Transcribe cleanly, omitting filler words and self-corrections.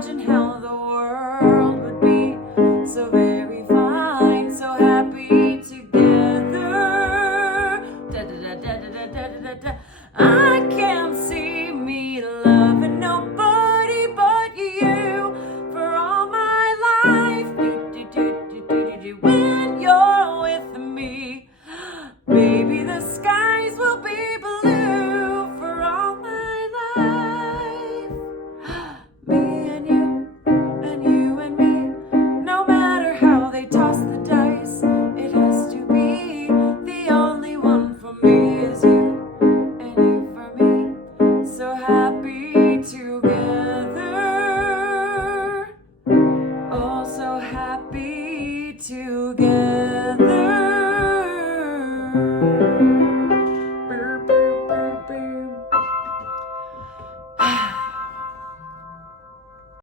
imagine how the world would be so very fine, so happy together. Da, da, da, da, da, da, da, da, da. I can't see me loving nobody but you for all my life. Do, do, do, do, do, do, do. When you're with me, baby, the skies will be blue for all my life. Me and you and me, no matter how they toss the dice, it has to be the only one for me is you and you for me. So happy together, oh so happy together.